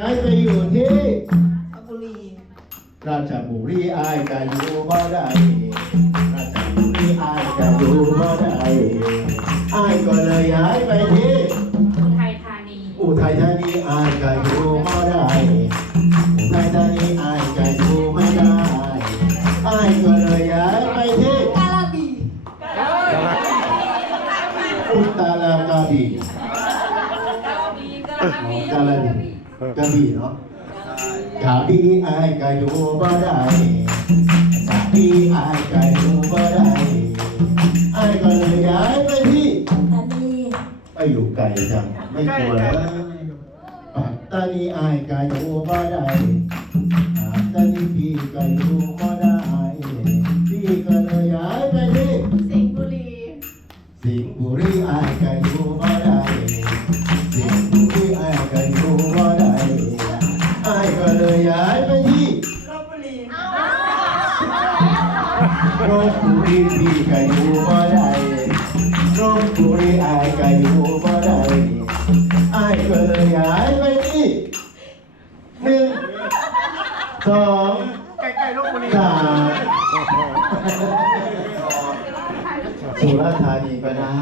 ย้ายไปอยู่ที่บุรีราชบุรีอายก็อยู่บ่ได้ ราชบุรีอายก็อยู่บ่ได้อายก็เลยย้ายไปที่อุทัยธานีอุทัยธานีอายก็อยู่บ่ได้อุทัยธานีอายก็อยู่ไม่ได้อายก็เลยย้ายไปที่กาลาบีอุตรากาบีกาลาบี กาบีเนาะกาบีอายก็อยู่บ่ได้กาบีอายก็อยู่บ่ได้อายก็เลยย้ายไปที่ตตานีไปอยู่ไกลจังไม่กลัวแล้วปัตตานีอายก็อยู่บ่ได้ปัตตานีพี่ก็อยู่บ่ได้พี่ก็เลยย้ายไปที่สิงห์บุรีสิงห์บุรีอายก็อยู่บ่ได้ ลบบุรีลบบุรีพี่ก็อยู่บ่ได้ลบบุรีอายก็อยู่บ่ได้อายก็เลยย้ายไปที่หนึ่งสองใกล้ๆลบบุรีสามสุราษฎร์ธานีก็ได้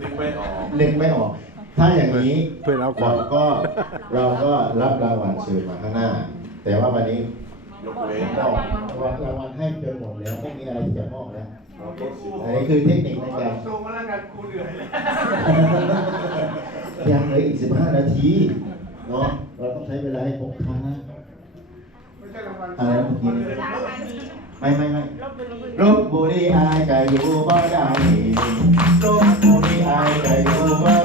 นึกไม่ออกเล็กไม่ออก ถ้าอย่างนี้เพื่อนเอาก่อเรานก็เราก็รับรางวัลเชิญมาข้างหน้า แต่ว่าวันนี้ยกเว้นมอบรางวัลให้จนหมดแล้วไม่มีอะไรที่จะมอบแล้วเราต้องสิอันนี้คือเทคนิคในการส่งมาแล้วกันครูเหนื่อยเลยยังเหลืออีก 15 นาทีเนาะเราต้องใช้เวลาให้คุ้มค่าไม่ใช่รางวัลอะไรนะเมื่อกี้ไม่ไม่ไม่ลบบุรีอายก็อยู่บ่ได้ลบบุรีอายก็อยู่บ่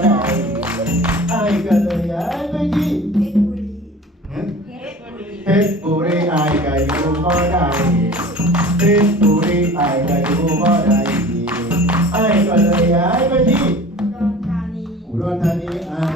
เพชรบุรีเพชรบุรีอายก็อ